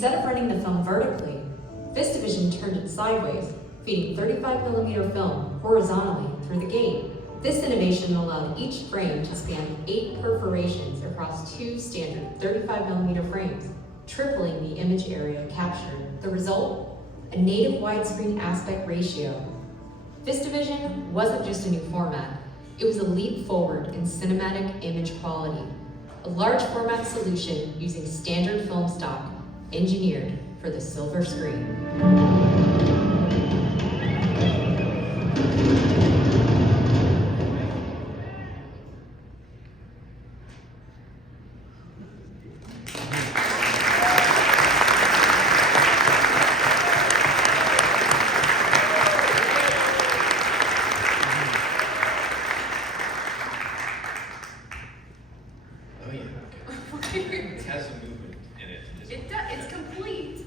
Instead of running the film vertically, Vistavision turned it sideways, feeding 35mm film horizontally through the gate. This innovation allowed each frame to span 8 perforations across 2 standard 35mm frames, tripling the image area captured. The result? A native widescreen aspect ratio. Vistavision wasn't just a new format, it was a leap forward in cinematic image quality. A large format solution using standard film stock, engineered for the silver screen. Oh yeah, it has a movement in it. It does, it's complete.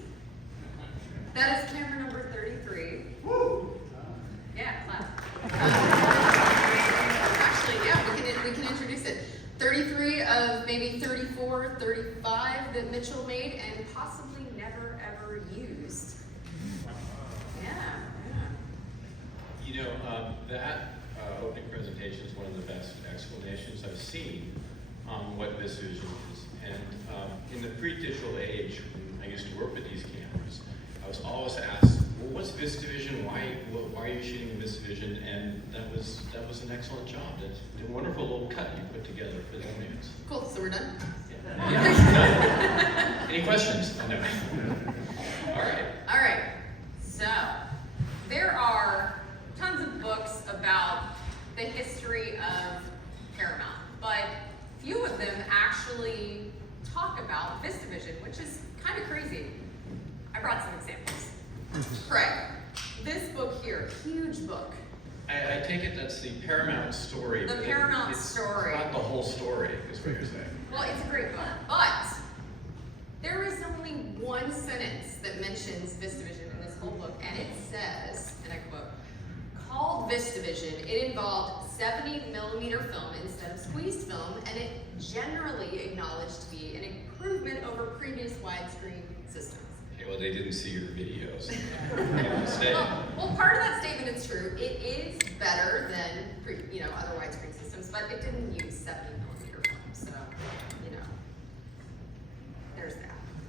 That is camera number 33. Woo! Yeah, clap. Actually, yeah, we can introduce it. 33 of maybe 34, 35 that Mitchell made and possibly never ever used. Yeah. You know, that opening presentation is one of the best explanations I've seen on what Vistavision is. And in the pre-digital age, when I used to work with these cameras, I was always asked, well, what's Vistavision? Why are you shooting in Vistavision? And that was an excellent job. That's a wonderful little cut you put together for the audience. Cool, so we're done? Yeah. Any questions? Oh, no. All right. All right, so there are tons of books about the history of Paramount, but few of them actually talk about Vistavision, which is kind of crazy. I brought some examples. Craig, this book here, huge book. I take it that's the Paramount story. The but Paramount story. It's not the whole story, is what you're saying. Well, it's a great book, but there is only one sentence that mentions Vistavision in this whole book, and it says, and I quote, called Vistavision, it involved 70mm film instead of squeezed film, and it generally acknowledged to be an improvement over previous widescreen systems. Okay, well, they didn't see your videos. Well, part of that statement is true. It is better than other widescreen systems, but it didn't use 70mm film, so there's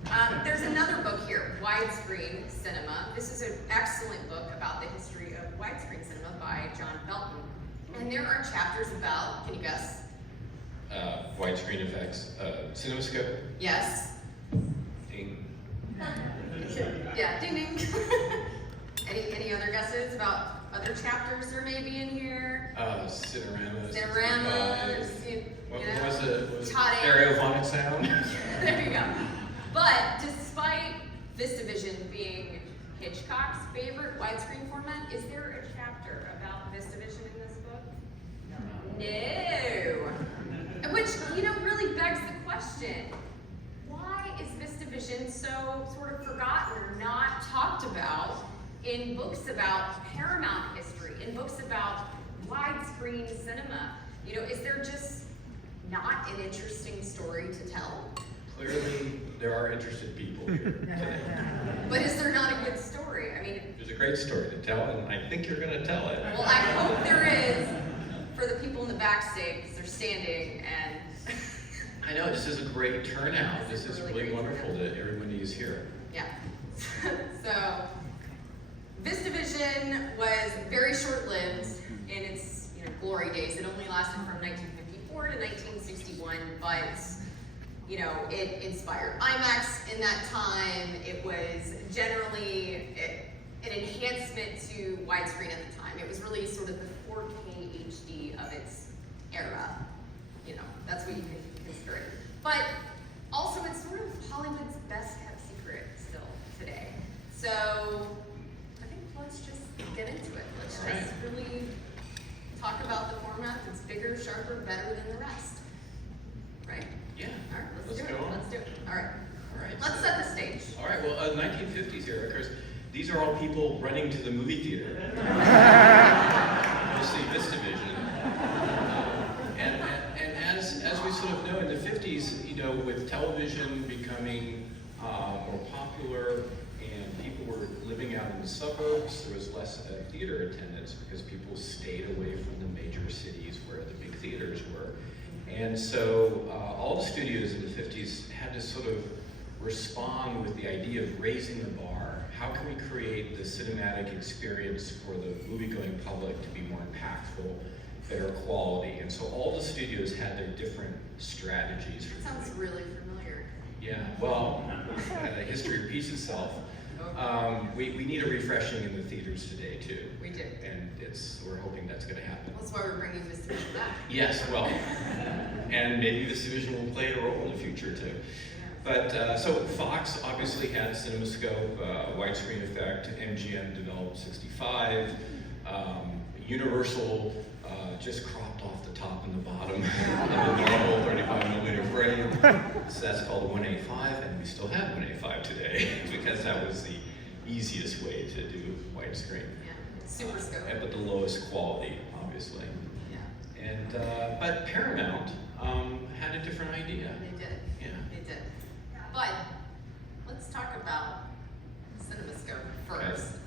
that. There's another book here, Widescreen Cinema. This is an excellent book about the history of widescreen cinema by John Belton. And there are chapters about, can you guess? Widescreen effects. CinemaScope. Yes. Ding. Yeah, ding ding. Any other guesses about other chapters there may be in here? Cinema's. What was the stereophonic sound? There you go. But despite Vistavision being Hitchcock's favorite widescreen format, is there a chapter about Vistavision in this book? No. Which, really begs the question, why is Vistavision so sort of forgotten or not talked about in books about Paramount history, in books about widescreen cinema? Is there just not an interesting story to tell? Clearly, there are interested people here today. But is there not a good story? I mean, there's a great story to tell, and I think you're going to tell it. Well, I hope there is for the people in the backstage, because they're standing and... I know, this is a great turnout. This is really wonderful that everybody is here. Yeah. So, Vistavision was very short-lived in its glory days. It only lasted from 1954 to 1961, but it inspired IMAX in that time. It was generally an enhancement to widescreen at the time. It was really sort of the 4K HD of its era. That's what you can consider it. But also it's sort of Hollywood's best kept secret still today. So I think let's just get into it. Let's just really talk about the format that's bigger, sharper, better than the rest. Right? Yeah. All right, let's do it. Go on. Let's do it. All right. All right. Let's set the stage. All right. Well, 1950s era, because these are all people running to the movie theater. Mostly Vistavision. And as we sort of know, in the 50s, with television becoming more popular, and people were living out in the suburbs. There was less theater attendance because people stayed away from the major cities where the big theaters were. And so all the studios in the 50s had to sort of respond with the idea of raising the bar. How can we create the cinematic experience for the movie-going public to be more impactful, better quality? And so all the studios had their different strategies. That sounds really familiar. Yeah, well, history repeats itself. We need a refreshing in the theaters today too. We do. And we're hoping that's going to happen. That's why we're bringing Vistavision back. Yes, well, and maybe Vistavision will play a role in the future too. But so Fox obviously had CinemaScope, widescreen effect. MGM developed 65. Universal just cropped off the top and the bottom of the normal 35mm frame. So that's called a 1A5, and we still have 1A5 today because that was the easiest way to do widescreen. Yeah, CinemaScope. But the lowest quality, obviously. Yeah. And but Paramount had a different idea. They did. Yeah. They did. But let's talk about CinemaScope first. Okay.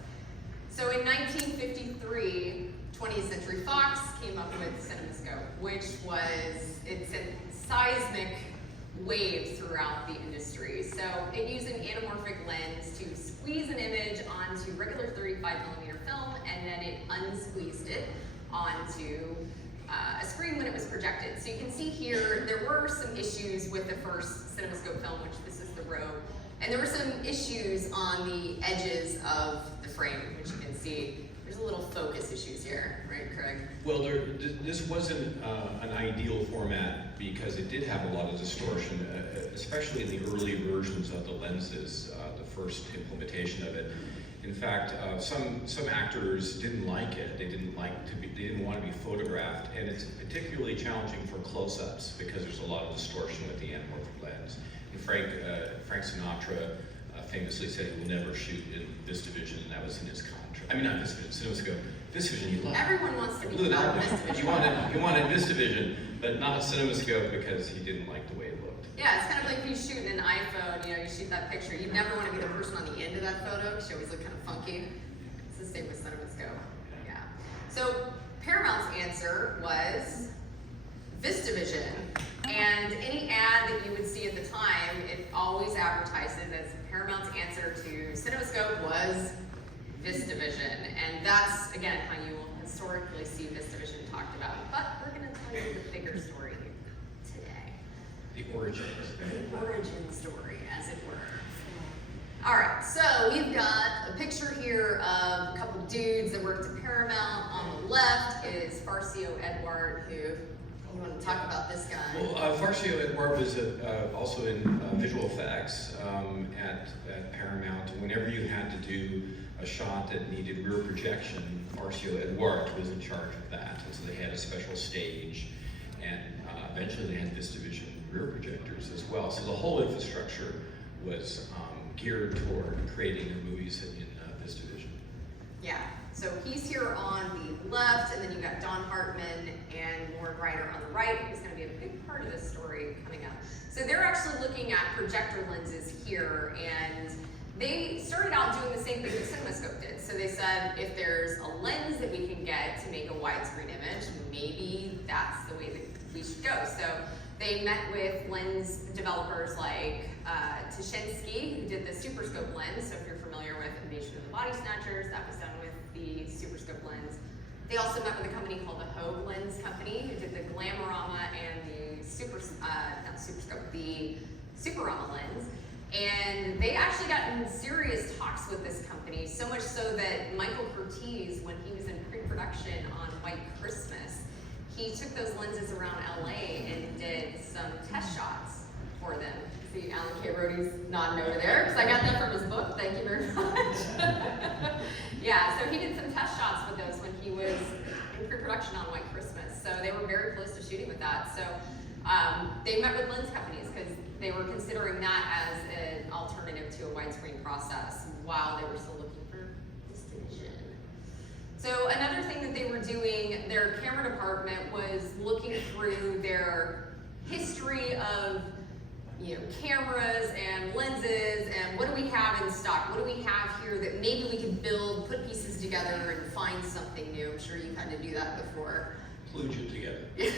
So in 1953, 20th Century Fox came up with CinemaScope, which it sent seismic waves throughout the industry. So it used an anamorphic lens to squeeze an image onto regular 35mm film, and then it unsqueezed it onto a screen when it was projected. So you can see here, there were some issues with the first CinemaScope film, which this is the Rogue, and there were some issues on the edges of the frame, which you can see. There's a little focus issues here, right, Craig? Well, this wasn't an ideal format because it did have a lot of distortion, especially in the early versions of the lenses, the first implementation of it. In fact, some actors didn't like it. They didn't want to be photographed, and it's particularly challenging for close-ups because there's a lot of distortion with the anamorphic lens. And Frank Sinatra famously said he will never shoot in Vistavision, and that was in his contract. I mean, not Vistavision, CinemaScope. Vistavision, you love. Everyone wants to be Blew it out. Vistavision. He wanted Vistavision, but not CinemaScope because he didn't like the way it looked. Yeah, it's kind of like if you shoot an iPhone, you shoot that picture, you never want to be the person on the end of that photo because you always look kind of funky. It's the same with CinemaScope. Yeah. So Paramount's answer was Vistavision. And any ad that you would see at the time, it always advertises as Paramount's answer to CinemaScope was Vistavision. And that's, again, how you will historically see Vistavision talked about. But we're going to tell you the bigger story here today. The origins. The origin story, as it were. All right, so we've got a picture here of a couple dudes that worked at Paramount. On the left is Farcio Edward, who, you want to talk about this guy? Well, Farcio Edward was also in visual effects at Paramount. Whenever you had to do a shot that needed rear projection, Farcio Edward was in charge of that. And so they had a special stage, and eventually they had Vistavision rear projectors as well. So the whole infrastructure was geared toward creating the movies in Vistavision. Yeah, so he's here on the left, and then you've got Don Hartman and Lauren Ryder on the right, who's going to be a big part of this story coming up. So they're actually looking at projector lenses here, and they started out doing the same thing that CinemaScope did. So they said, if there's a lens that we can get to make a widescreen image, maybe that's the way that we should go. So they met with lens developers like Tashinsky, who did the SuperScope lens. So if you're familiar with Invasion of the Body Snatchers, that was done with the SuperScope lens. They also met with a company called the Hogue Lens Company, who did the Glamorama and the the Superama lens. And they actually got in serious talks with this company, so much so that Michael Curtiz, when he was in pre-production on White Christmas, he took those lenses around LA and did some test shots for them. See, Alan K. Rody's nodding over there, because I got that from his book, thank you very much. Yeah, so he did some test shots with those when he was in pre-production on White Christmas. So they were very close to shooting with that. So they met with lens companies because they were considering that as an alternative to a widescreen process while they were still looking for Vistavision. So another thing that they were doing, their camera department was looking through their history of cameras and lenses, and what do we have in stock? What do we have here that maybe we could build, put pieces together, and find something new? I'm sure you've had to do that before. Kludge it together.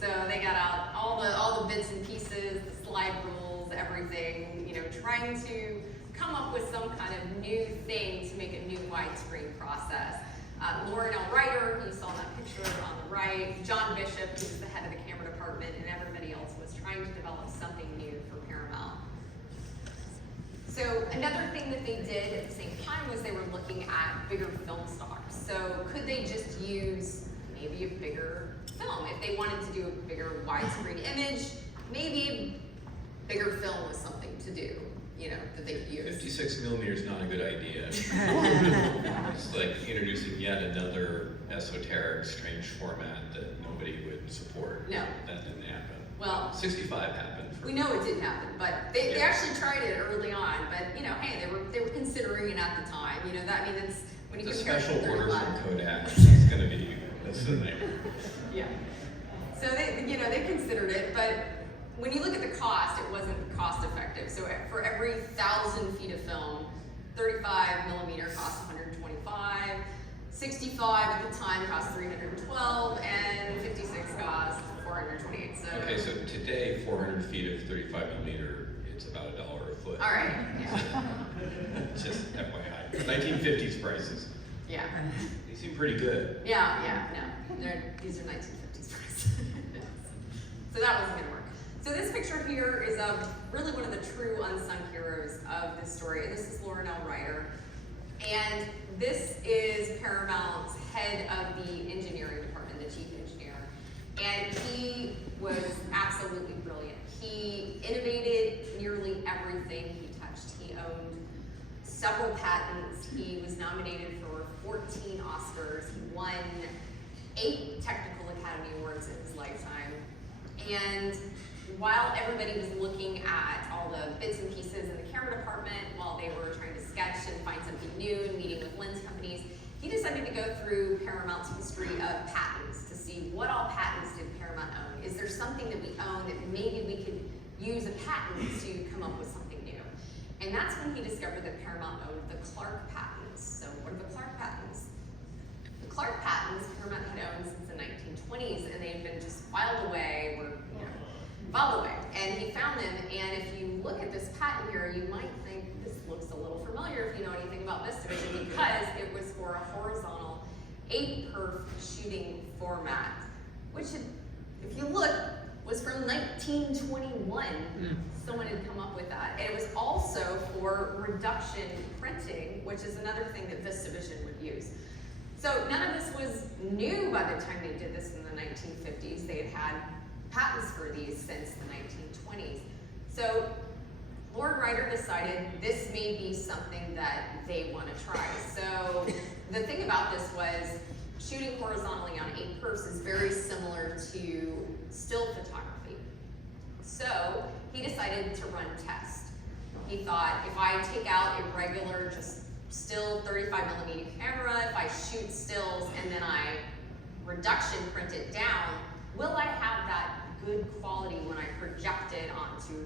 So they got out all the bits and pieces, the slide rules, everything, trying to come up with some kind of new thing to make a new widescreen process. Lauren L. Ryder, you saw that picture on the right, John Bishop, who's the head of the camera department, and everybody else was trying to develop something new for Paramount. So another thing that they did at the same time was they were looking at bigger film stocks. So could they just use maybe a bigger film? If they wanted to do a bigger widescreen image, maybe a bigger film was something to do, that they could use. 56 millimeter is not a good idea. It's like introducing yet another esoteric, strange format that nobody would support. No. That didn't happen. Well, 65 happened. we know it didn't happen, but they actually tried it early on. But hey, they were considering it at the time. It's when you The compare it to special order 35. from Kodak. That's going to be that's the nightmare. Yeah. So they considered it, but when you look at the cost, it wasn't cost effective. So for every 1,000 feet of film, 35 millimeter cost 125, 65 at the time cost 312, and 56 cost 428. So Okay, so today 400 feet of 35 millimeter, it's about $1 a foot. all right. Yeah. Just FYI. 1950s prices. Yeah. They seem pretty good. Yeah. No, these are 1950s prices. So that wasn't going to work. So this picture here is of really one of the true unsung heroes of this story. And this is Lauren L. Ryder. And this is Paramount's head of the engineering department, the chief engineer. And he was absolutely brilliant. He innovated nearly everything he touched. He owned several patents. He was nominated for 14 Oscars. He won 8 Technical Academy Awards in his lifetime. And while everybody was looking at all the bits and pieces in the camera department, while they were trying to sketch and find something new and meeting with lens companies, he decided to go through Paramount's history of patents to see what all patents did Paramount own. Is there something that we own that maybe we could use a patent to come up with something new? And that's when he discovered that Paramount owned the Clark patents. So what are the Clark patents? The Clark patents Paramount had owned since the 1920s, and they'd been just filed away, and he found them. And if you look at this patent here, you might think this looks a little familiar if you know anything about Vistavision, because it was for a horizontal 8-perf shooting format, which, if you look, was from 1921. Someone had come up with that. And it was also for reduction printing, which is another thing that Vistavision would use. So none of this was new by the time they did this in the 1950s. They had had patents for these since the 1920s. So Lauren Ryder decided this may be something that they want to try. So the thing about this was shooting horizontally on 8 perfs is very similar to still photography. So he decided to run tests. He thought, if I take out a regular, just still 35 millimeter camera, if I shoot stills and then I reduction print it down, will I have that good quality when I project it onto,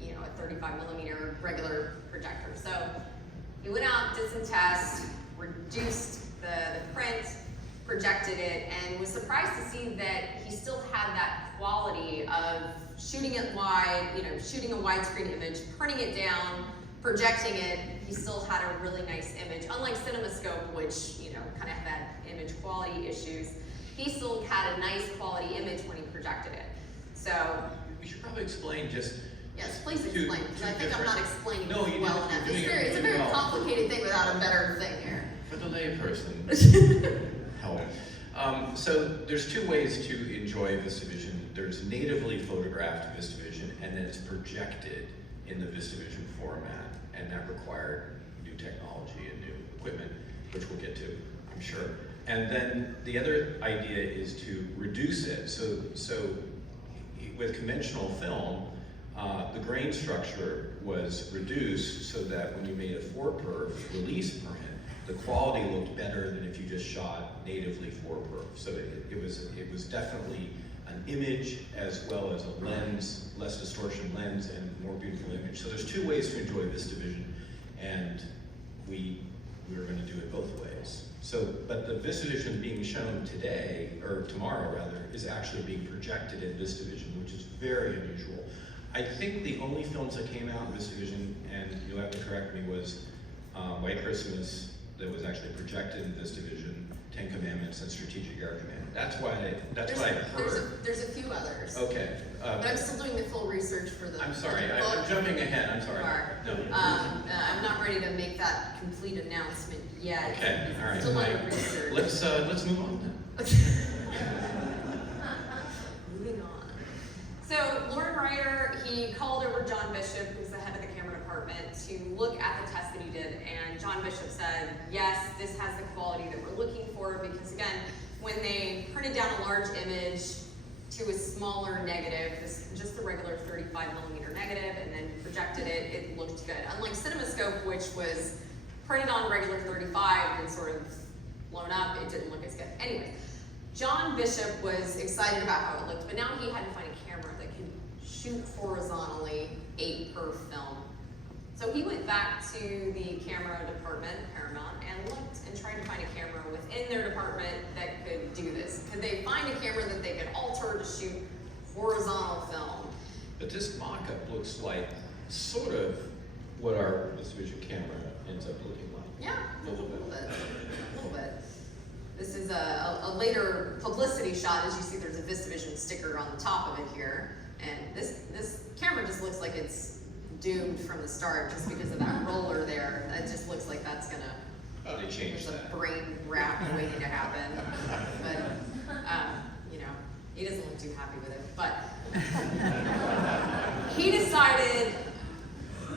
a 35 millimeter regular projector? So he went out, did some tests, reduced the print, projected it, and was surprised to see that he still had that quality of shooting it wide, shooting a widescreen image, printing it down, projecting it. He still had a really nice image. Unlike CinemaScope, which kind of had image quality issues, he still had a nice quality image when he projected it. So we should probably explain just. Yes, please explain, because I think I'm not explaining No, this you well did- enough. you're doing It's a it very well. complicated thing without a better thing here. For the layperson. Help. So there's 2 ways to enjoy Vistavision. There's natively photographed Vistavision, and then it's projected in the Vistavision format, and that required new technology and new equipment, which we'll get to, I'm sure. And then the other idea is to reduce it. So with conventional film, the grain structure was reduced so that when you made a 4-perf release print, the quality looked better than if you just shot natively 4-perf. So it was definitely an image as well as a lens, less distortion lens, and more beautiful image. So there's two ways to enjoy Vistavision, and we're going to do it both ways. So, but the Vistavision being shown today, or tomorrow rather, is actually being projected in Vistavision, which is very unusual. I think the only films that came out in Vistavision, and you'll have to correct me, was White Christmas, that was actually projected in Vistavision, Ten Commandments, and Strategic Air Command. That's what I heard. There's a few others. Okay. But I'm still doing the full research for the. I'm sorry, for the I'm book. jumping ahead, I'm sorry. You are. No. I'm not ready to make that complete announcement yet. Okay, all right. Still under research. Let's move on then. Moving on. So Lauren Ryder, he called over John Bishop, who's the head of the camera department, to look at the test that he did, and John Bishop said, yes, this has the quality that we're looking for, because again, when they printed down a large image to a smaller negative, just the regular 35mm negative, and then projected it, it looked good. Unlike CinemaScope, which was printed on regular 35 and sort of blown up, it didn't look as good. Anyway, John Bishop was excited about how it looked, but now he had to find a camera that could shoot horizontally 8 per film. So he went back to the camera department, Paramount, and looked and tried to find a camera within their department that could do this. Could they find a camera that they could alter to shoot horizontal film? But this mock-up looks like sort of what our Vistavision camera ends up looking like. Yeah, A little bit. A little bit. This is a later publicity shot. As you see, there's a Vistavision sticker on the top of it here. And this camera just looks like it's doomed from the start just because of that roller there. It just looks like that's gonna They changed there's that. a brain wrap waiting to happen. But you know, he doesn't look too happy with it. But he decided,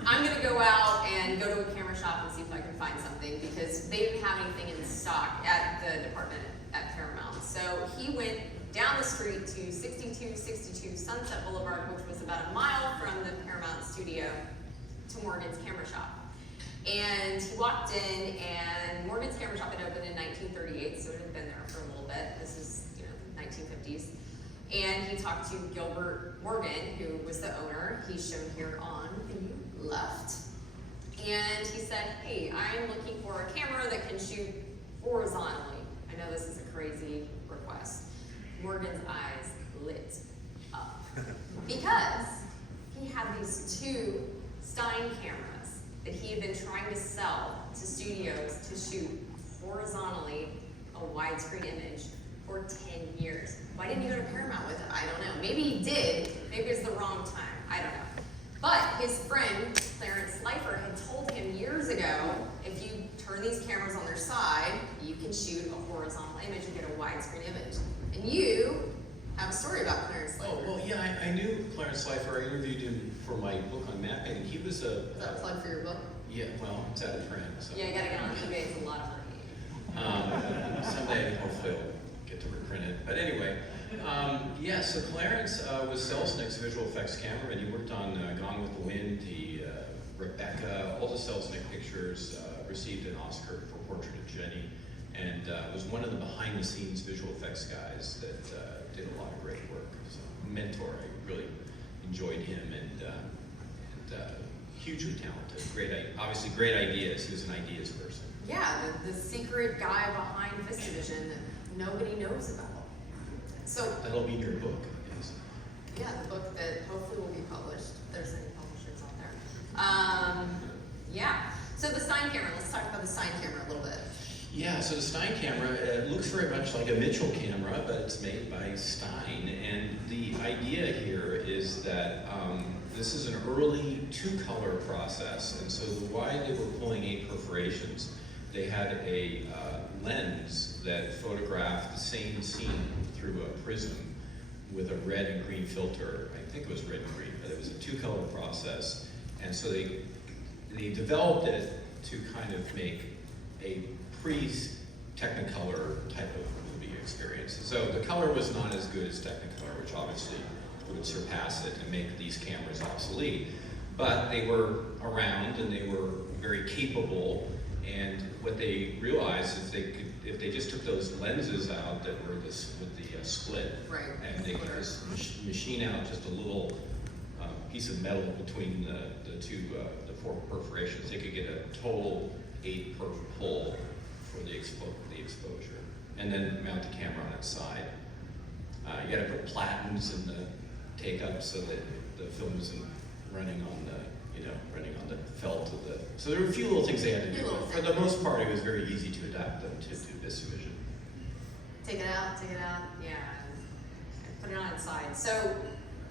I'm gonna go out and go to a camera shop and see if I can find something, because they didn't have anything in stock at the department at Paramount. So he went down the street to 6262 Sunset Boulevard, which was about a mile from the Paramount studio, to Morgan's Camera Shop. And he walked in, and Morgan's Camera Shop had opened in 1938, so it had been there for a little bit. This is, 1950s. And he talked to Gilbert Morgan, who was the owner. He's shown here on the left. And he said, hey, I'm looking for a camera that can shoot horizontally. I know this is a crazy request. Morgan's eyes lit up because he had these 2 Stein cameras that he had been trying to sell to studios to shoot horizontally a widescreen image for 10 years. Why didn't he go to Paramount with it? I don't know. Maybe he did. Maybe it's the wrong time. I don't know. But his friend, Clarence Slifer, had told him years ago, if you turn these cameras on their side, you can shoot a horizontal image and get a widescreen image. And you have a story about Clarence Slifer. Oh, well, yeah, I knew Clarence Slifer. I interviewed him for my book on mapping. He was a... Is that a plug for your book? Yeah, well, it's out of print, so... Yeah, you gotta get on eBay. It's a lot of money. Someday, hopefully, I'll get to reprint it. But anyway, yeah, so Clarence was Selznick's visual effects cameraman. He worked on Gone with the Wind, the Rebecca, all the Selznick pictures, received an Oscar for Portrait of Jenny, and was one of the behind-the-scenes visual effects guys that did a lot of great work. So, mentor, I really enjoyed him, and hugely talented. Obviously great ideas. He was an ideas person. Yeah, the secret guy behind Vistavision that nobody knows about. So That'll be in your book, I guess. yeah, the book that hopefully will be published. If there's any publishers out there. Yeah. So the Stein camera. Let's talk about the Stein camera a little bit. Yeah, so the Stein camera looks very much like a Mitchell camera, but it's made by Stein. And the idea here is that this is an early 2-color process. And so why they were pulling 8 perforations, they had a lens that photographed the same scene through a prism with a red and green filter. I think it was red and green, but it was a 2-color process. And so they developed it to kind of make a pre-Technicolor type of movie experience. So the color was not as good as Technicolor, which obviously would surpass it and make these cameras obsolete. But they were around and they were very capable, And what they realized is if they just took those lenses out that were this with the split, Right. and they could just machine out just a little piece of metal between the four perforations, they could get a total 8 perf pull for the exposure, and then mount the camera on its side. You got to put platens in the take-up so that the film isn't running on the felt of the. So there were a few little things they had to do. But for the most part, it was very easy to adapt them to Vistavision. Take it out, yeah, and put it on its side. So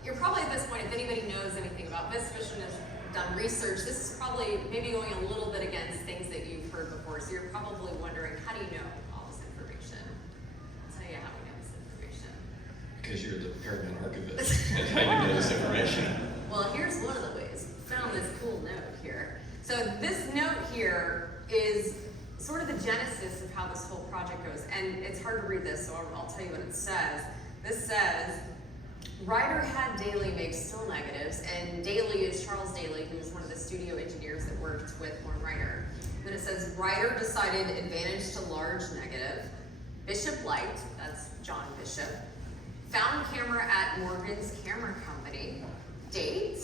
you're probably at this point, if anybody knows anything about Vistavision, has done research, this is probably maybe going a little bit against things that you've heard before. So you're probably wondering, how do you know all this information? I'll tell you how we know this information. Because you're the paramount archivist. That's how you know this information. Well, here's one of the ways. Found this cool note here. So this note here is sort of the genesis of how this whole project goes. And it's hard to read this, so I'll tell you what it says. This says, Ryder had Daly make still negatives, and Daly is Charles Daly, who was one of the studio engineers that worked with Warren Ryder. Then it says, Ryder decided advantage to large negative. Bishop liked, that's John Bishop. Found camera at Morgan's Camera Company. Date?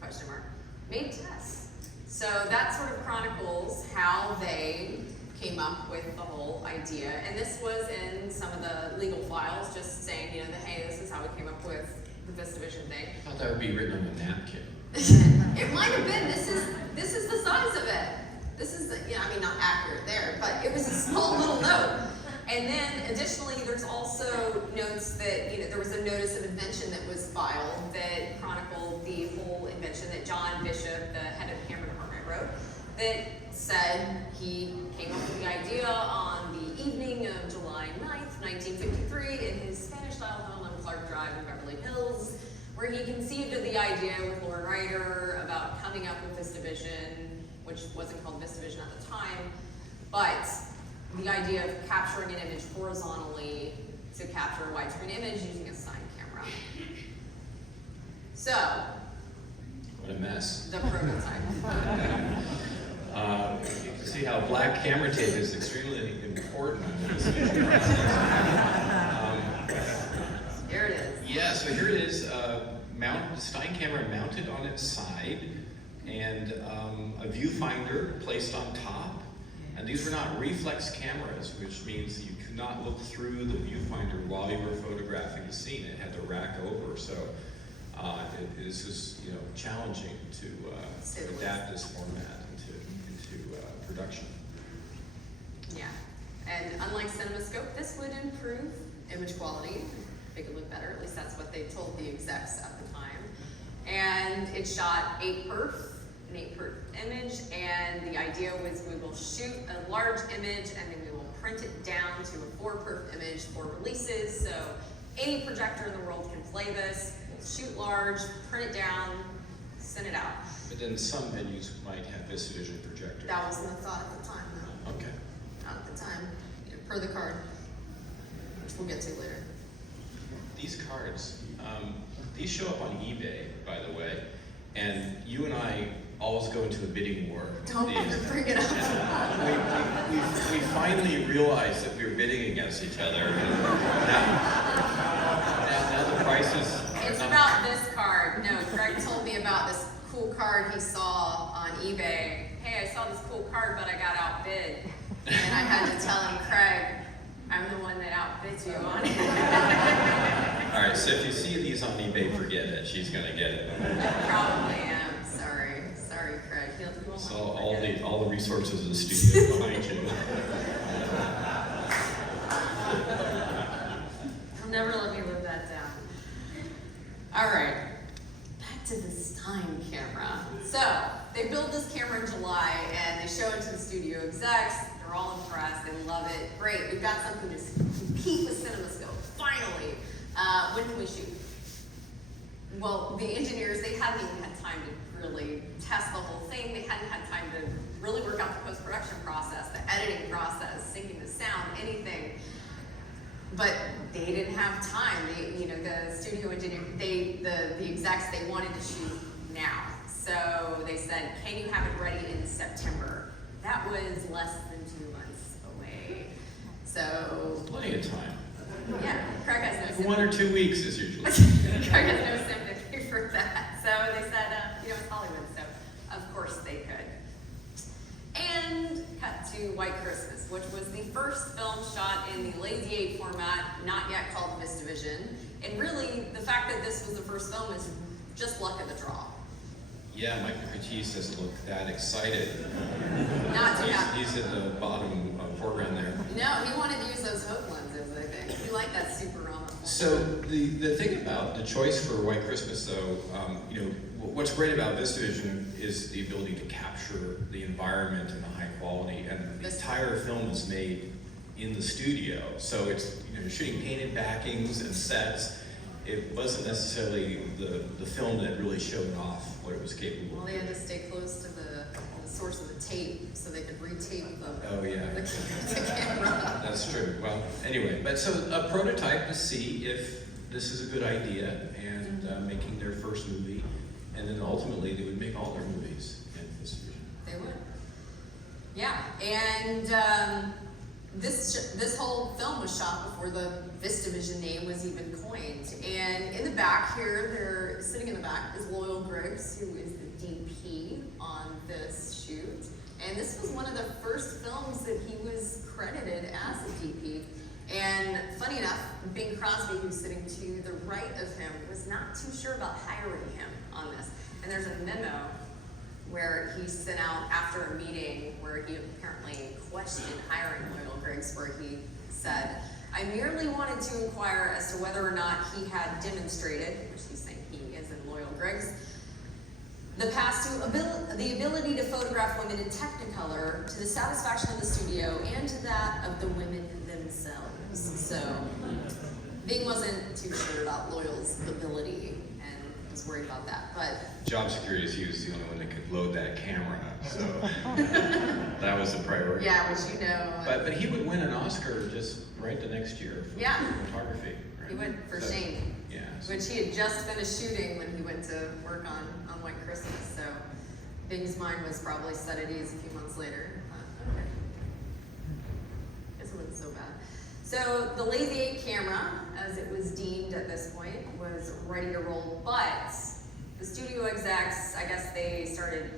Question mark. Made tests. So that sort of chronicles how they came up with the whole idea. And this was in some of the legal files, just saying, you know, hey, this is how we came up with the Vistavision thing. I thought that would be written on a napkin. It might have been. This is the size of it. This is the, I mean, not accurate there, but it was a small little note. And then additionally, there's also notes that, there was a notice of invention that was filed that chronicled the whole invention that John Bishop, the head of the camera department, wrote, that said he came up with the idea on the evening of July 9th, 1953 in his Spanish-style home on Clark Drive in Beverly Hills, where he conceived of the idea with Warren Ryder about coming up with Vistavision, which wasn't called Vistavision at the time, but the idea of capturing an image horizontally to capture a widescreen image using a side camera. So, What a mess. the prototype. You can see how black camera tape is extremely important in this Here it is. Yeah, so here it is, Stein camera mounted on its side, and a viewfinder placed on top. And these were not reflex cameras, which means you could not look through the viewfinder while you were photographing the scene. It had to rack over, so this is challenging to adapt this format into production. Yeah, and unlike CinemaScope, this would improve image quality, make it look better. At least that's what they told the execs at the time. And it shot 8 perf. An 8 perf image, and the idea was we will shoot a large image and then we will print it down to a 4 perf image for releases. So any projector in the world can play this. We'll shoot large, print it down, send it out. But then some venues might have Vistavision projectors. That wasn't the thought at the time, though. Okay. Not at the time, per the card, which we'll get to later. These cards, these show up on eBay, by the way, and you and I always go into a bidding war. Don't ever bring it up. We finally realized that we were bidding against each other. And now the prices. It's about this card. No, Craig told me about this cool card he saw on eBay. Hey, I saw this cool card, but I got outbid. And I had to tell him, Craig, I'm the one that outbid you on it. All right, so if you see these on eBay, forget it. She's gonna get it. I probably am. Sorry, Craig. So all the resources of the studio behind you. I'll never let me live that down. All right, back to the Stein camera. So they build this camera in July and they show it to the studio execs. They're all impressed. They love it. Great, we've got something to compete with CinemaScope. Finally, when can we shoot? Well, the engineers, they hadn't even had time to really test the whole thing. They hadn't had time to really work out the post-production process, the editing process, syncing the sound, anything. But they didn't have time. The studio engineer, the execs, they wanted to shoot now. So they said, can you have it ready in September? That that was less than 2 months away. So, Plenty of time. yeah, Craig has no sympathy. 1 or 2 weeks is usually. Craig has no sympathy for that. So they said, it's Hollywood, so of course they could. And cut to White Christmas, which was the first film shot in the Lazy 8 format, not yet called Vistavision. And really, the fact that this was the first film is just luck of the draw. Yeah, Michael Curtiz doesn't look that excited. Not to have. He's at the bottom foreground there. No, he wanted to use those Hope lenses, I think. He liked that Superama. So the thing about the choice for White Christmas, though, what's great about Vistavision is the ability to capture the environment and the high quality, and the entire film is made in the studio. So it's shooting painted backings and sets. It wasn't necessarily the film that really showed off what it was capable Well, of. they had to stay close to the source of the tape so they could retape the camera. That's true. Well, anyway, but so a prototype to see if this is a good idea, and making their first movie, and then ultimately they would make all their movies in this vision. They would. Yeah, and this whole film was shot before the Vistavision name was even coined. And in the back here, sitting in the back is Loyal Griggs, who is the DP on this shoot. And this was one of the first films that he was credited as a DP. And funny enough, Bing Crosby, who's sitting to the right of him, was not too sure about hiring him on this. And there's a memo where he sent out after a meeting where he apparently questioned hiring Loyal Griggs, where he said, "I merely wanted to inquire as to whether or not he had demonstrated," which he's saying he is in Loyal Griggs, "the the ability to photograph women in Technicolor to the satisfaction of the studio and to that of the women themselves." So Bing wasn't too sure about Loyal's ability and was worried about that, but Job security is he was the only one that could load that camera, so that was the priority. yeah, which But he would win an Oscar just right the next year for Yeah. photography. Right? he went for So, Shane, Yeah. So, which he had just finished shooting when he went to work on White Christmas. So Bing's mind was probably set at ease a few months later. But okay, guess it wasn't so bad. So the Lazy 8 camera, as it was deemed at this point, was ready to roll, but the studio execs, I guess they started,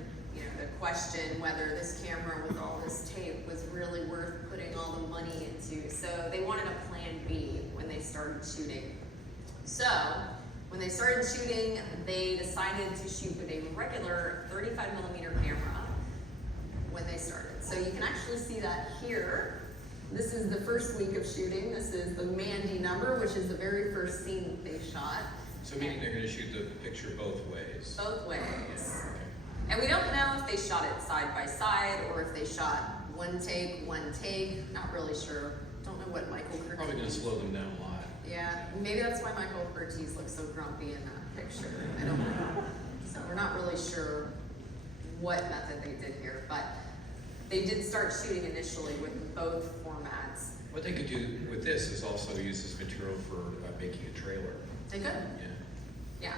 to question whether this camera with all this tape was really worth putting all the money into. So they wanted a plan B when they started shooting. So when they started shooting, they decided to shoot with a regular 35mm camera when they started. So you can actually see that here. This is the first week of shooting. This is the Mandy number, which is the very first scene that they shot. so meaning they're going to shoot the picture both ways. Both ways. Okay. And we don't know if they shot it side by side or if they shot one take. Not really sure. Don't know what Michael Curtiz. Probably going to slow them down a lot. Yeah, maybe that's why Michael Curtiz looks so grumpy in that picture. I don't know. So we're not really sure what method they did here, but they did start shooting initially with both formats. What they could do with this is also use this material for making a trailer. They could. Yeah. Yeah.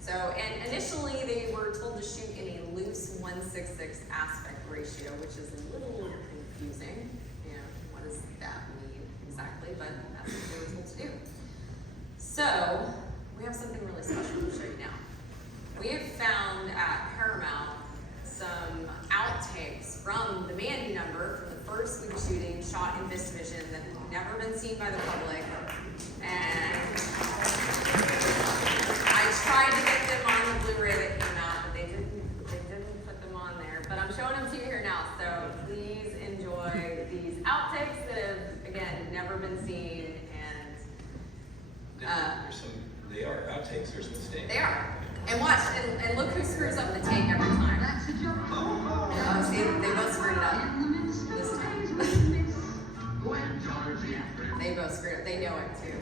So, and initially they were told to shoot in a loose 1:6:6 aspect ratio, which is a little confusing. What does that mean exactly? But that's what they were told to do. So, we have something really special to show you now. We have found at Paramount some outtakes from the Mandy number from the first week of shooting, shot in Vistavision, that have never been seen by the public. And I tried to get them on the Blu-ray that came out, but they didn't put them on there. But I'm showing them to you here now, so please enjoy these outtakes that have, again, never been seen. And They are outtakes, there's mistakes. they are. And watch, and look who screws up the take every time. Oh, see, they both screwed it up this time. They both screwed up. They know it too.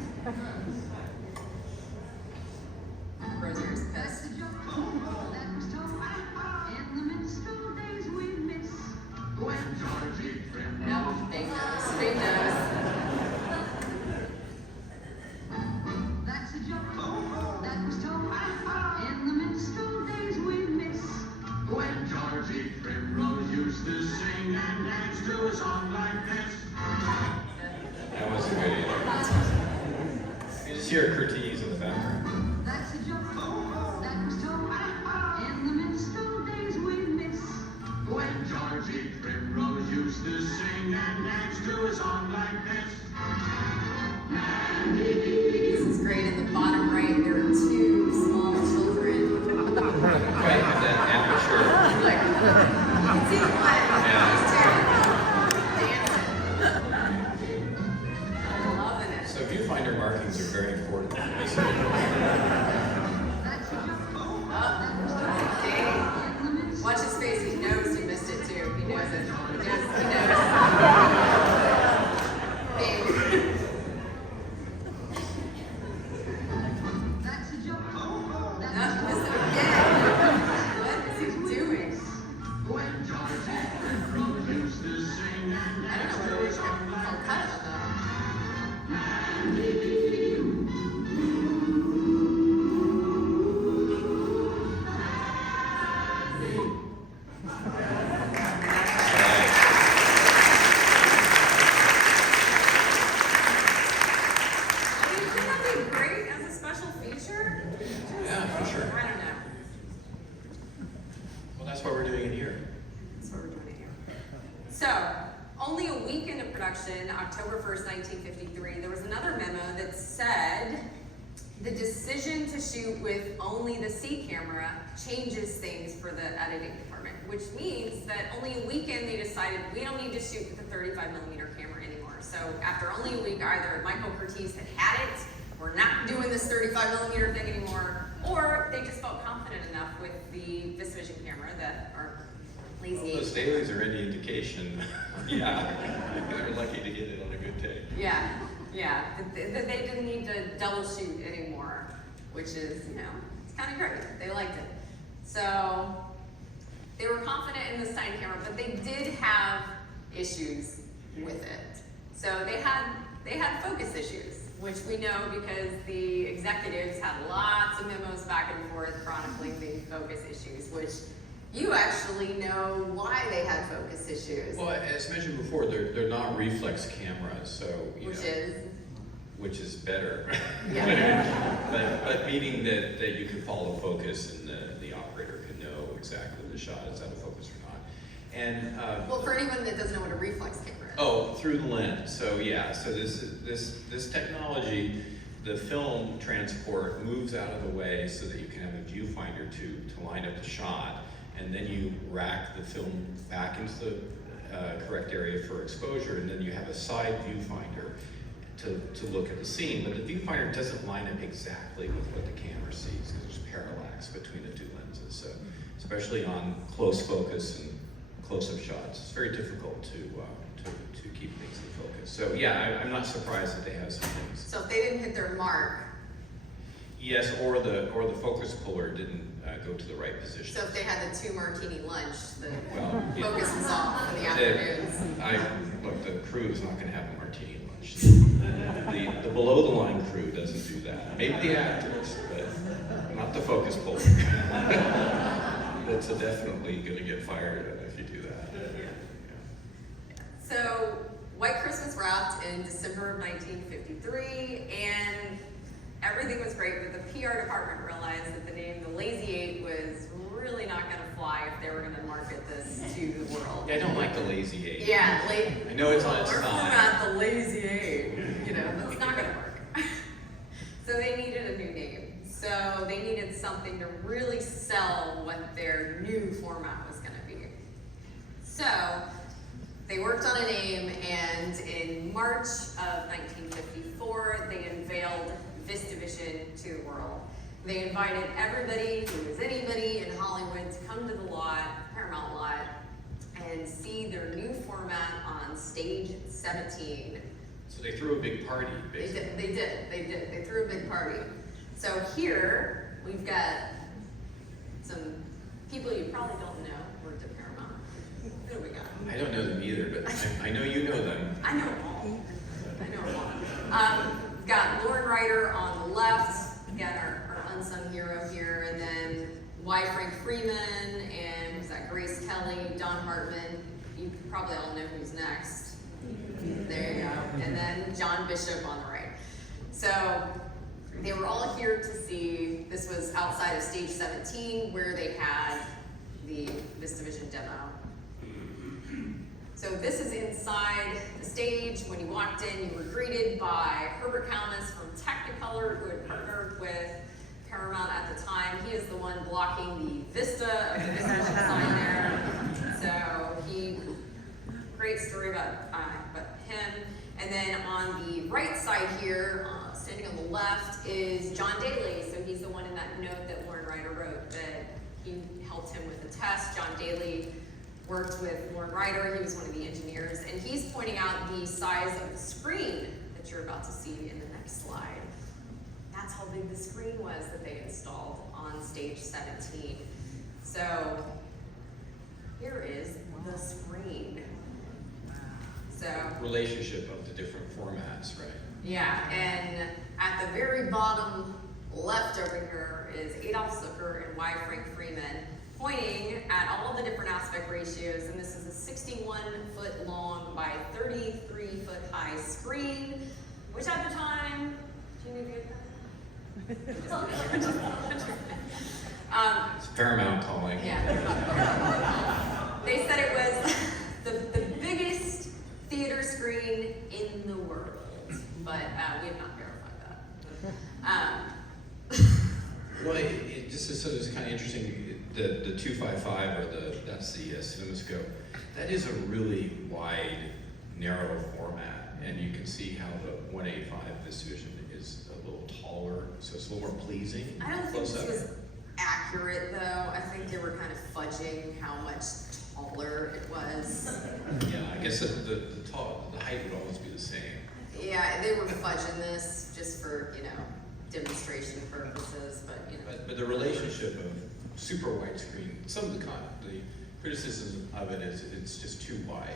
Rosemary's pissed. No, big nose. Big nose. When Georgie Primrose used to sing. see our Curtiz in the background. That's a joke that was told in the midst of days we miss. When Georgie Primrose used to sing and dance to a song like this. This is great. In the bottom right, there are two small children. Right, and that aperture. Like, you can see the one. Dancing. Loving it. So viewfinder markings are very important. That's a joke Oh, Dave. Watch his face. He knows he missed it too. He knows it. He knows. Dave. That's a joke No, missed it again. What is he doing? when Georgie Primrose used to sing and I don't dance know to whether a he's song like I'll cut it though. I mean, wouldn't that be great as a special feature? Yeah, for sure. I don't know. Well, that's why we're doing it here. That's what we're doing here. So, only a week into production, October 1st, 1953, there was another memo that said the decision to shoot with only the C camera changes things for the editing department, which means that only a week in they decided we don't need to shoot with a 35mm camera anymore. So after only a week, either Michael Curtiz had it, we're not doing this 35mm thing anymore, or they just felt confident enough with the Vistavision camera that our Well, lazy those dailies are any indication. Yeah, they're lucky to get it on a good day. Yeah, that they didn't need to double shoot anymore, which is, it's kind of great. They liked it. So they were confident in the Stein camera, but they did have issues with it. So they had focus issues, which we know because the executives had lots of memos back and forth chronicling the focus issues, which you actually know why they had focus issues. Well, as mentioned before, they're not reflex cameras, so which is better. Yeah. but meaning that you can follow focus and the operator can know exactly the shot is out of focus or not. And Well, for anyone that doesn't know what a reflex camera is. oh, through the lens. So yeah, so this technology, the film transport moves out of the way so that you can have a viewfinder to line up the shot, and then you rack the film back into the correct area for exposure, and then you have a side viewfinder to look at the scene. But the viewfinder doesn't line up exactly with what the camera sees because there's parallax between the two lenses. So especially on close focus and close-up shots, it's very difficult to keep things in focus. So yeah, I'm not surprised that they have some things. So if they didn't hit their mark, Yes, or the focus puller didn't go to the right position. so if they had the 2 martini lunch, the Well, yeah. focus is off for the afternoons. Look, the crew is not going to have a martini lunch. The below the line crew doesn't do that. Maybe the actors, but not the focus puller. That's definitely going to get fired if you do that. Yeah. So White Christmas wrapped in December of 1953, and everything was great, but the PR department realized that the name The Lazy Eight was really not going to fly if they were going to market this to the world. Yeah, I don't like the Lazy Eight. Yeah, I know it's on its Our side. format, The Lazy Eight, that's not going to work. So they needed a new name. So they needed something to really sell what their new format was going to be. So they worked on a name, and in March of 1954, they unveiled Vistavision to the world. They invited everybody who was anybody in Hollywood to come to the lot, Paramount lot, and see their new format on stage 17. So they threw a big party, They basically. did. They threw a big party. So here we've got some people you probably don't know worked at Paramount. Who do we got? I don't know them either, but I know you know them. I know them all. We've got Lauren Ryder on the left. We've got our unsung hero here, and then Y. Frank Freeman, and who's that? Grace Kelly, Don Hartman. You probably all know who's next. There you go. And then John Bishop on the right. So They were all here to see, this was outside of stage 17 where they had the Vistavision demo. So this is inside the stage. When you walked in, you were greeted by Herbert Kalmus from Technicolor, who had partnered with Paramount at the time. He is the one blocking the Vista of the Vistavision sign there. So great story about him. And then on the right side here, standing on the left, is John Daly. So he's the one in that note that Lauren Ryder wrote that he helped him with the test. John Daly worked with Lauren Ryder. He was one of the engineers. And he's pointing out the size of the screen that you're about to see in the next slide. That's how big the screen was that they installed on stage 17. So here is the screen. So Relationship of the different formats, right? yeah, and at the very bottom left over here is Adolf Zucker and Y. Frank Freeman pointing at all of the different aspect ratios, and this is a 61-foot long by 33-foot high screen, which at the time, do you need to get that? It's Paramount calling. Yeah. They said it was the biggest theater screen in the world, but we have not verified that. Well, it just is sort of kind of interesting. The 255 or that's the CinemaScope. That is a really wide, narrow format, and you can see how the 185 Vistavision is a little taller, so it's a little more pleasing. I don't think this was accurate though. I think they were kind of fudging how much taller it was. Yeah, I guess the height would always be the same. Yeah, they were fudging this just for, demonstration purposes, but But the relationship of super widescreen, some of the criticism of it is it's just too wide.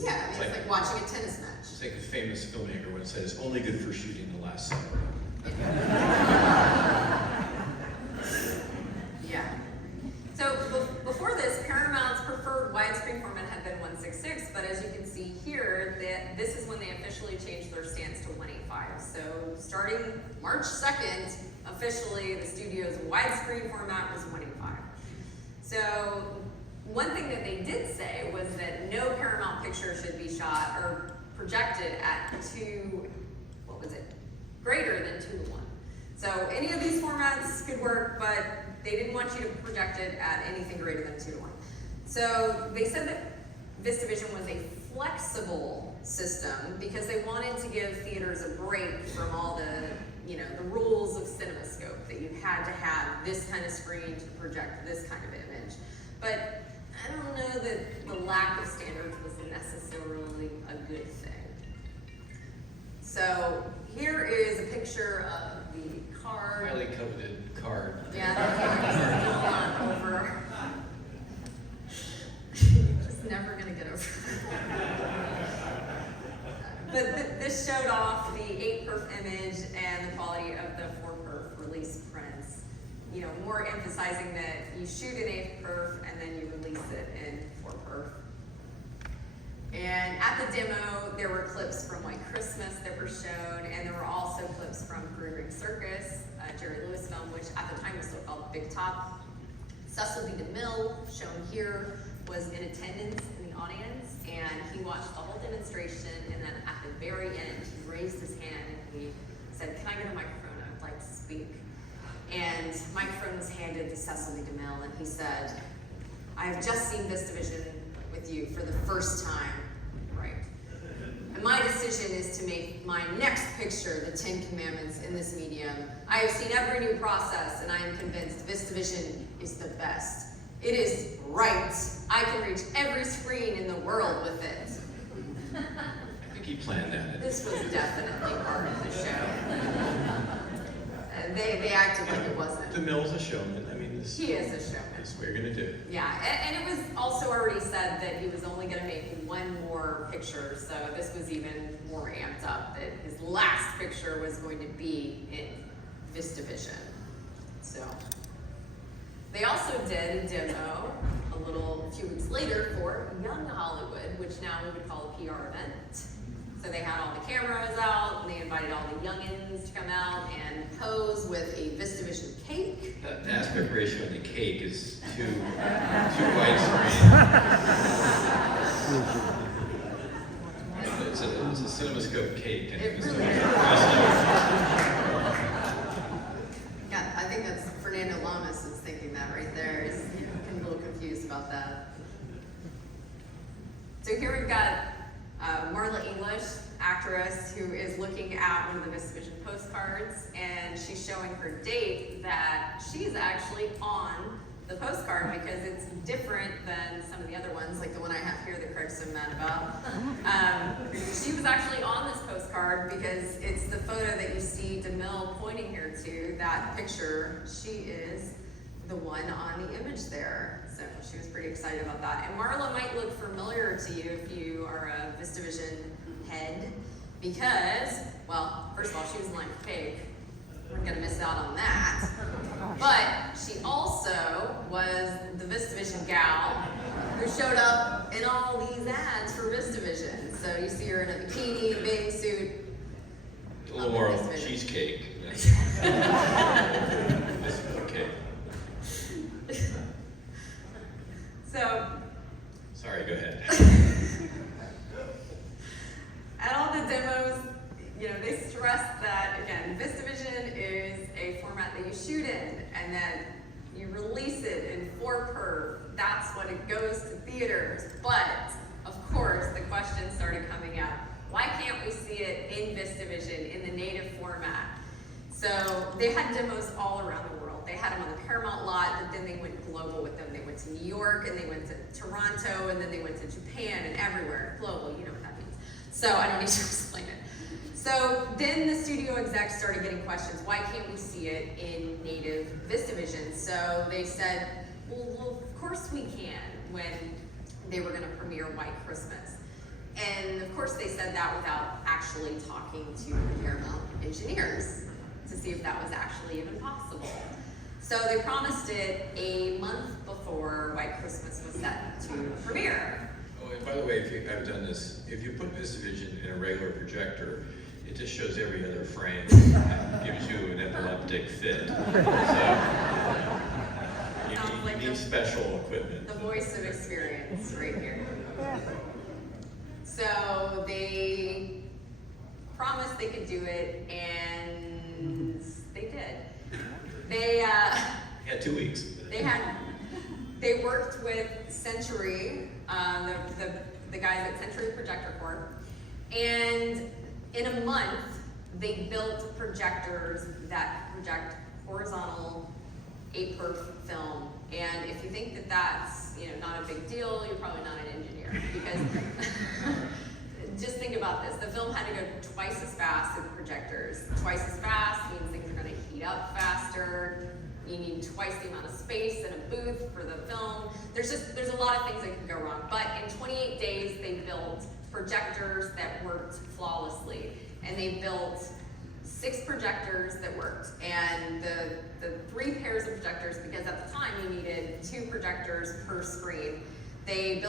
Yeah, it's like watching a tennis match. It's like a famous filmmaker once said, it's only good for shooting the last summer. Yeah. So before this, Paramount's preferred widescreen format had been 166, but as you can see here, this is when they officially changed their stance to 185. So starting March 2nd, officially the studio's widescreen format was 185. So one thing that they did say was that no Paramount picture should be shot or projected at greater than 2:1. So any of these formats could work, but they didn't want you to project it at anything greater than 2:1. So they said that Vistavision was a flexible system because they wanted to give theaters a break from all the rules of CinemaScope, that you had to have this kind of screen to project this kind of image. But I don't know that the lack of standards was necessarily a good thing. So here is a picture of the card. Highly coveted card. Yeah, that's on over. Just never gonna get over it. But this showed off the 8-perf image and the quality of the 4-perf release prints. More emphasizing that you shoot in 8-perf and then you release it in 4-perf. And at the demo, there were clips from White Christmas that were shown, and there were also clips from Green Ring Circus, Jerry Lewis film, which at the time was still called Big Top. Cecil B. DeMille, shown here, was in attendance in the audience, and he watched the whole demonstration, and then at the very end, he raised his hand and he said, "Can I get a microphone? I would like to speak." And the microphone was handed to Cecil B. DeMille, and he said, "I have just seen Vistavision with you for the first time, right? And my decision is to make my next picture, the 10 Commandments, in this medium. I have seen every new process, and I am convinced Vistavision is the best. It is right. I can reach every screen in the world with it." I think he planned that. This was definitely part of the show. They acted like it wasn't. DeMille's a showman. I mean, He is a showman. That's what you're gonna do. Yeah, and it was also already said that he was only gonna make one more picture, so this was even more amped up, that his last picture was going to be in Vistavision. So, they also did a demo a few weeks later for Young Hollywood, which now we would call a PR event. So they had all the cameras out, and they invited all the youngins to come out and pose with a Vistavision cake. The aspect ratio on the cake is too widescreen. It's a CinemaScope cake. And It it's really is. impressive. Yeah, I think that's Fernando Lamas is thinking that right there. He's getting a little confused about that. So here we've got Marla English, actress, who is looking at one of the Vistavision postcards, and she's showing her date that she's actually on the postcard because it's different than some of the other ones, like the one I have here that Craig's so mad about. She was actually on this postcard because it's the photo that you see DeMille pointing here to, that picture. She is the one on the image there. So she was pretty excited about that. And Marla might look familiar to you if you are a Vistavision head because, well, first of all, she was in line for cake. We're gonna miss out on that. But she also was the Vistavision gal who showed up in all these ads for Vistavision. So you see her in a bikini, bathing suit. A little more cheesecake. Okay. So, Sorry, go ahead. at all the demos, you know, they stressed that, again, Vistavision is a format that you shoot in, and then you release it in 4 perf. That's what it goes to theaters. But, of course, the question started coming out, why can't we see it in Vistavision, in the native format? So they had demos all around the world. They had them on the Paramount lot, but then they went global with them. They went to New York, and they went to Toronto, and then they went to Japan, and everywhere. Global, you know what that means. So I don't need to explain it. So then the studio execs started getting questions, why can't we see it in native Vistavision? So they said, well, of course we can, when they were gonna premiere White Christmas. And of course they said that without actually talking to the Paramount engineers to see if that was actually even possible. So they promised it a month before White Christmas was set to premiere. Oh, and by the way, if you have done this, if you put Vistavision in a regular projector, it just shows every other frame and gives you an epileptic fit. So you need special equipment. The voice of experience right here. So they promised they could do it, and they did. They Yeah, 2 weeks. they worked with Century, the guys at Century Projector Corp, and in a month they built projectors that project horizontal 8 perf film. And if you think that that's not a big deal, you're probably not an engineer, because just think about this. The film had to go twice as fast as projectors. Twice as fast means things are going to heat up faster. You need twice the amount of space in a booth for the film. There's a lot of things that can go wrong. But in 28 days, they built projectors that worked flawlessly. And they built 6 projectors that worked. And the 3 pairs of projectors, because at the time you needed 2 projectors per screen. They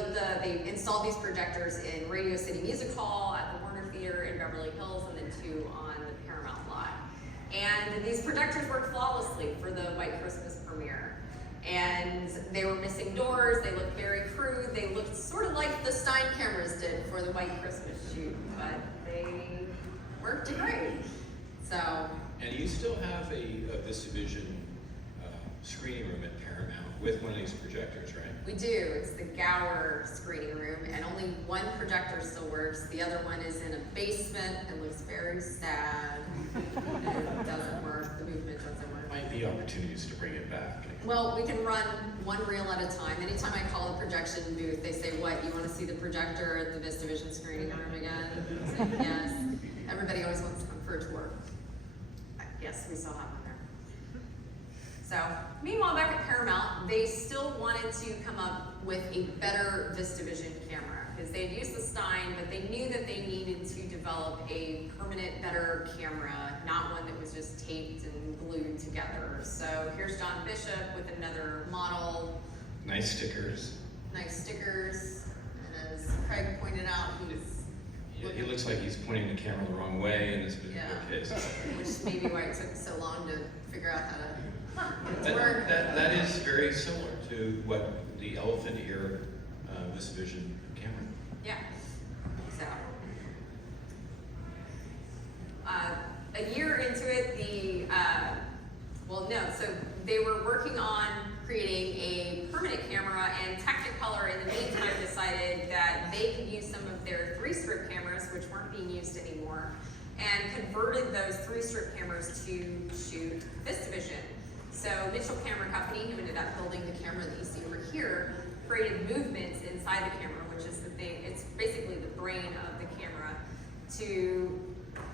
installed these projectors in Radio City Music Hall, at the Warner Theater in Beverly Hills, and then 2 on the Paramount lot. And these projectors worked flawlessly for the White Christmas premiere. And they were missing doors, they looked very crude, they looked sort of like the Stein cameras did for the White Christmas shoot, but they worked great. So. And you still have a Vistavision screening room at Paramount with one of these projectors, right? We do. It's the Gower screening room, and only 1 projector still works. The other one is in a basement and looks very sad. It doesn't work. The movement doesn't work. Might be opportunities to bring it back. Well, we can run 1 reel at a time. Anytime I call a projection booth, they say, "What? You want to see the projector at the Vistavision screening room again?" I say, "Yes." Everybody always wants to come for a tour. Yes, we still have one there. So, meanwhile, back at Paramount, they still wanted to come up with a better Vistavision camera, because they had used the Stein, but they knew that they needed to develop a permanent, better camera, not one that was just taped and glued together. So here's John Bishop with another model. Nice stickers. Nice stickers, and as Craig pointed out, he's Yeah, he looks like he's pointing the camera the wrong way in this particular case. Which may be why it took so long to figure out how to work. That is very similar to what the elephant ear Vistavision camera. Yeah. So, a year into it, so they were working on creating a permanent camera, and Technicolor in the meantime decided that they could use some of their 3-strip cameras, which weren't being used anymore, and converted those 3-strip cameras to shoot Vistavision. So Mitchell Camera Company, who ended up building the camera that you see over here, created movements inside the camera, which is the thing, it's basically the brain of the camera, to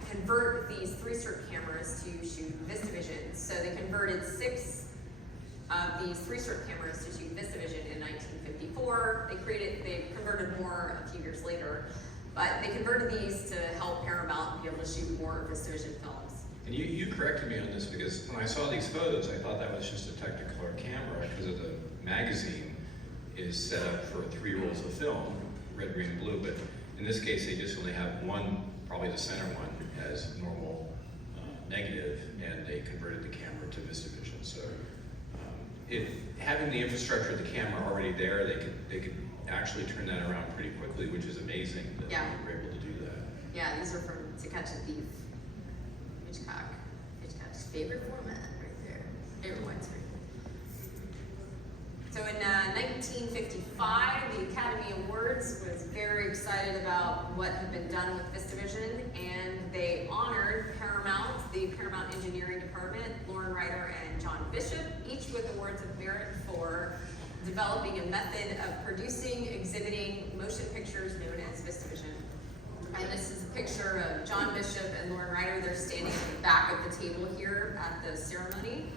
convert these 3-strip cameras to shoot Vistavision. So they converted 6 of these 3-strip cameras to shoot Vistavision in 1954. They converted more a few years later, but they converted these to help Paramount be able to shoot more Vistavision films. And you corrected me on this, because when I saw these photos, I thought that was just a Technicolor camera because of the magazine is set up for 3 rolls of film, red, green, and blue, but in this case they just only have one, probably the center one, as normal negative, and they converted the camera to Vistavision. So having the infrastructure of the camera already there, they could actually turn that around pretty quickly, which is amazing that they were able to do that. Yeah, these are from To Catch a Thief. Hitchcock's favorite format right there. Favorite widescreen. So in 1955, the Academy Awards was very excited about what had been done with Vistavision, and they honored Paramount, the Paramount Engineering Department, Lauren Ryder and John Bishop, each with awards of merit for developing a method of producing, exhibiting motion pictures known as Vistavision. And this is a picture of John Bishop and Lauren Ryder. They're standing at the back of the table here at the ceremony.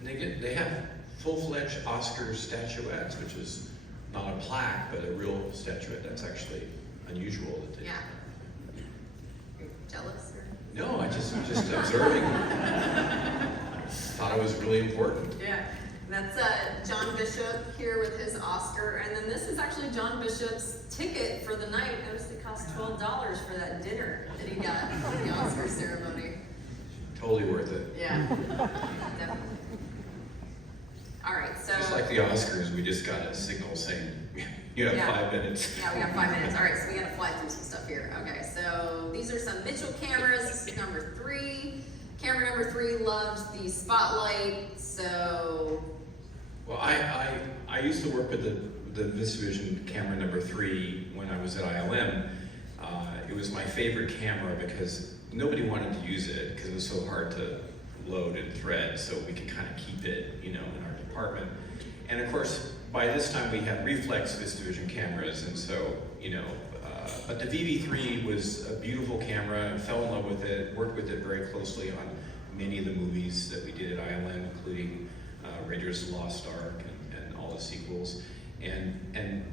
And they have full-fledged Oscar statuettes, which is not a plaque, but a real statuette. That's actually unusual that they. Yeah. You're jealous? Or? No, I just observing. Thought it was really important. Yeah. That's John Bishop here with his Oscar, and then this is actually John Bishop's ticket for the night. Notice it cost $12 for that dinner that he got for the Oscar ceremony. Totally worth it. Yeah, definitely. All right, so Just like the Oscars, we just got a signal saying you have 5 minutes. Yeah, we got 5 minutes. All right, so we got to fly through some stuff here. Okay, so these are some Mitchell cameras. This is number 3. Camera number 3 loves the spotlight. So. Well, I used to work with the Vistavision camera number 3 when I was at ILM. It was my favorite camera because nobody wanted to use it because it was so hard to load and thread, so we could kind of keep it, in our department. And of course, by this time we had reflex Vistavision cameras, and so, but the VV3 was a beautiful camera. I fell in love with it, worked with it very closely on many of the movies that we did at ILM, including Raiders of the Lost Ark and all the sequels. And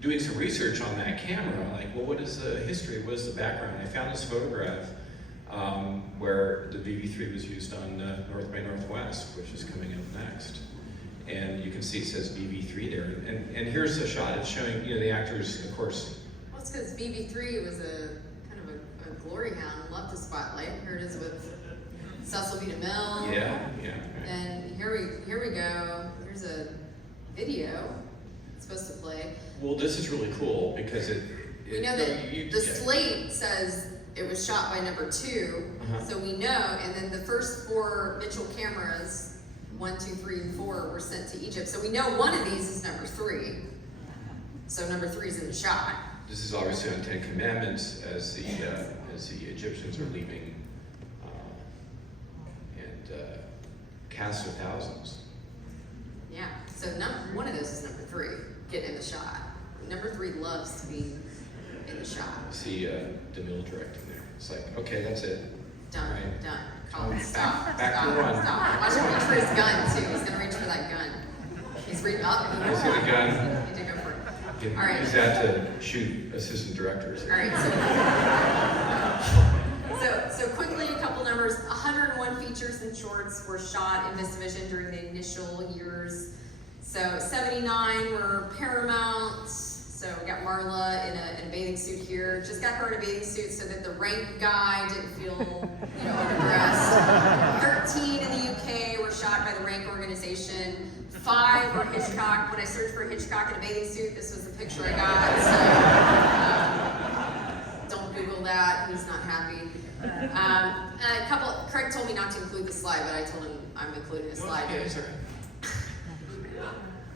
doing some research on that camera, I'm like, well, what is the history? What is the background? I found this photograph where the VV3 was used on North by Northwest, which is coming up next. And you can see it says VV3 there. And here's a shot. It's showing, the actors, of course. Well, it's because VV3 was a kind of a glory hound, loved the spotlight. Here it is with Cecil B. DeMille. Yeah. And here we go. Here's a video. It's supposed to play. Well, this is really cool because we know that the slate says it was shot by number 2, so we know. And then the first 4 Mitchell cameras, 1, 2, 3, and 4, were sent to Egypt. So we know one of these is number 3. So number 3 is in the shot. This is obviously on 10 Commandments as the Egyptians are leaving. Cast of thousands. Yeah, so one of those is number 3, getting in the shot. Number 3 loves to be in the shot. See DeMille directing there. It's like, okay, that's it. Done, right. done. Colin, stop, back stop, to 1. stop. Watch him reach for his gun too. He's gonna reach for that gun. He's reaching up. I see the gun. He did go for it. All right. Use that to shoot assistant directors. All right, so quickly, a couple numbers. 101 features and shorts were shot in Vistavision during the initial years. So 79 were Paramount. So we got Marla in a bathing suit here. here. Just got her in a bathing suit so that the rank guy didn't feel, overdressed. 13 in the UK were shot by the rank organization. 5 were Hitchcock. When I searched for Hitchcock in a bathing suit, this was the picture I got. So don't Google that. He's not happy. Craig told me not to include the slide, but I told him I'm including a slide. Okay, sorry.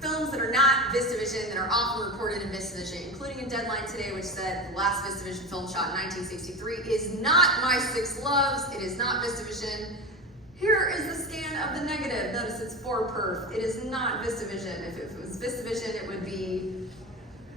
Films that are not Vistavision, that are often reported in Vistavision, including a deadline today which said the last Vistavision film shot in 1963 is not My Six Loves. It is not Vistavision. Here is the scan of the negative. Notice it's 4 perf. It is not Vistavision. If it was Vistavision, it would be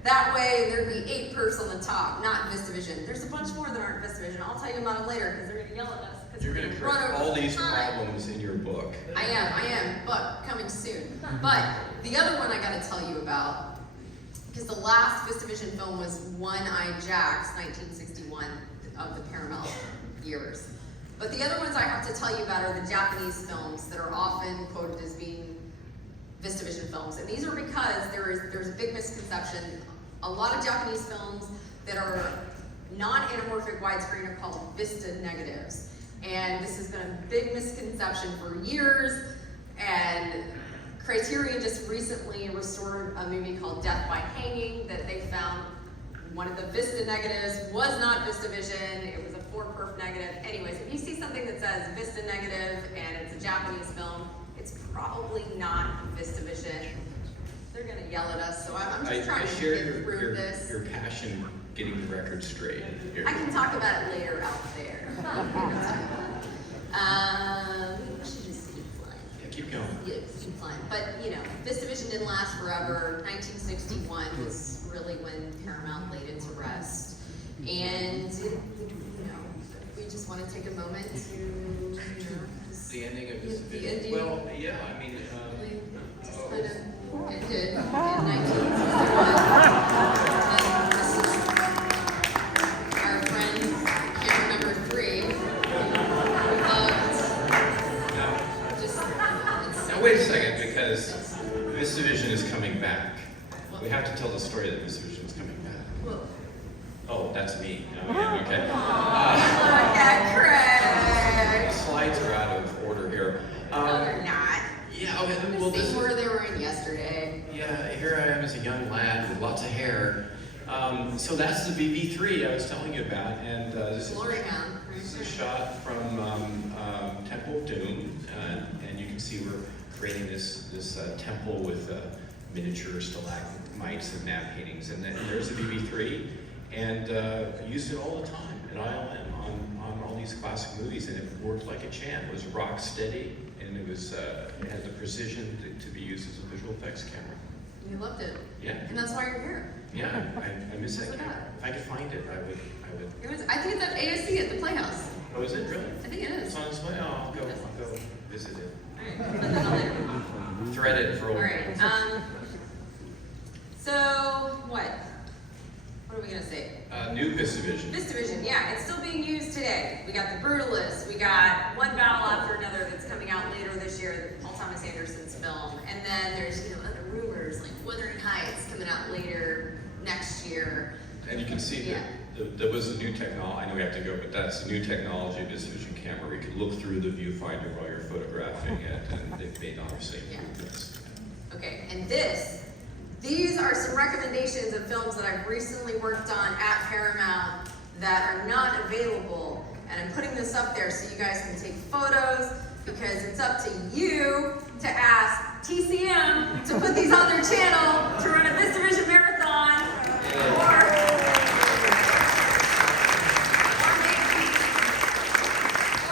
that way, and there'd be 8 perfs on the top, not Vistavision. There's a bunch more that aren't Vistavision. I'll tell you about them later because they're going to yell at us. You're going to correct all these problems in your book. I am, but coming soon. But the other one I got to tell you about, because the last Vistavision film was One-Eyed Jack's 1961 of the Paramount years. But the other ones I have to tell you about are the Japanese films that are often quoted as being Vistavision films. And these are because there's a big misconception. A lot of Japanese films that are non-anamorphic widescreen are called Vista negatives. And this has been a big misconception for years. And Criterion just recently restored a movie called Death by Hanging that they found one of the Vista negatives was not Vistavision. It was a 4 perf negative. Anyways, if you see something that says Vista negative and it's a Japanese film, it's probably not Vistavision. They're gonna yell at us, so I'm just trying to get through this. Your passion getting the record straight here. I can talk about it later out there. We should just keep flying. Yeah, keep going. Yeah, keep flying. But Vistavision didn't last forever. 1961 was really when Paramount laid it to rest. And we just want to take a moment to The ending of this The video. ending. Well, yeah, I mean, just kind of ended in 1961. And this is our friend, camera number 3, who loved just, now wait a second, because Vistavision is coming back. We have to tell the story that Vistavision is coming back. Whoa. Oh, that's me. Oh, yeah, okay. Look at Craig. The slides are out of order here. No, they're not. Yeah, okay, The well, same order they were in yesterday. yeah, here I am as a young lad with lots of hair. So that's the BB3 I was telling you about, and this Glory Hound. is a shot from Temple of Doom, and you can see we're creating this temple with miniature stalagmites and map paintings, and then there's the BB3, and used it all the time at ILM on all these classic movies, and it worked like a champ. It was rock steady, and it had the precision to be used as a visual effects camera. You loved it. Yeah. And that's why you're here. Yeah, I miss that Look at camera. If I could find it, I would. I think it's at ASC at the Playhouse. Oh, is it really? I think it It's is. on its way. Oh, I'll go visit it. Alright, put that on later. Thread it for a Alright, so what? What are we gonna say? New Vistavision. Vistavision, yeah, it's still being used today. We got The Brutalist, we got One Battle After Another that's coming out later this year, Paul Thomas Anderson's film. And then there's, other rumors like Wuthering Heights coming out later next year. And you can see that there was a new technology. I know we have to go, but that's the new technology, Vistavision camera, where you can look through the viewfinder while you're photographing it, and they've made obviously improvements. Okay, and these are some recommendations of films that I've recently worked on at Paramount that are not available. And I'm putting this up there so you guys can take photos, because it's up to you to ask TCM to put these on their channel to run a Vistavision marathon, or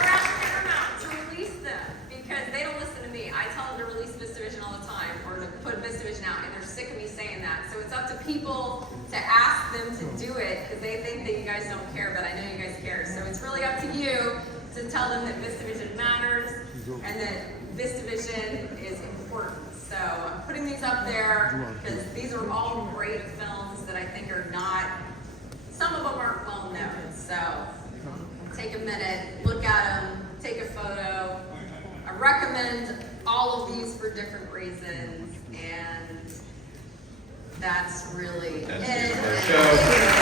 ask Paramount to release them, because they don't listen to me. I tell them to release Vistavision all the time, or to put Vistavision out, and they're sick of me saying that. So it's up to people to ask them to do it, because they think that you guys don't care, but I know you guys care. So it's really up to you to tell them that Vistavision matters, and that Vistavision is important. So I'm putting these up there, because these are all great films that I think are not, some of them aren't well known. So take a minute, look at them, take a photo. I recommend all of these for different reasons, and that's really That's it. it for our show.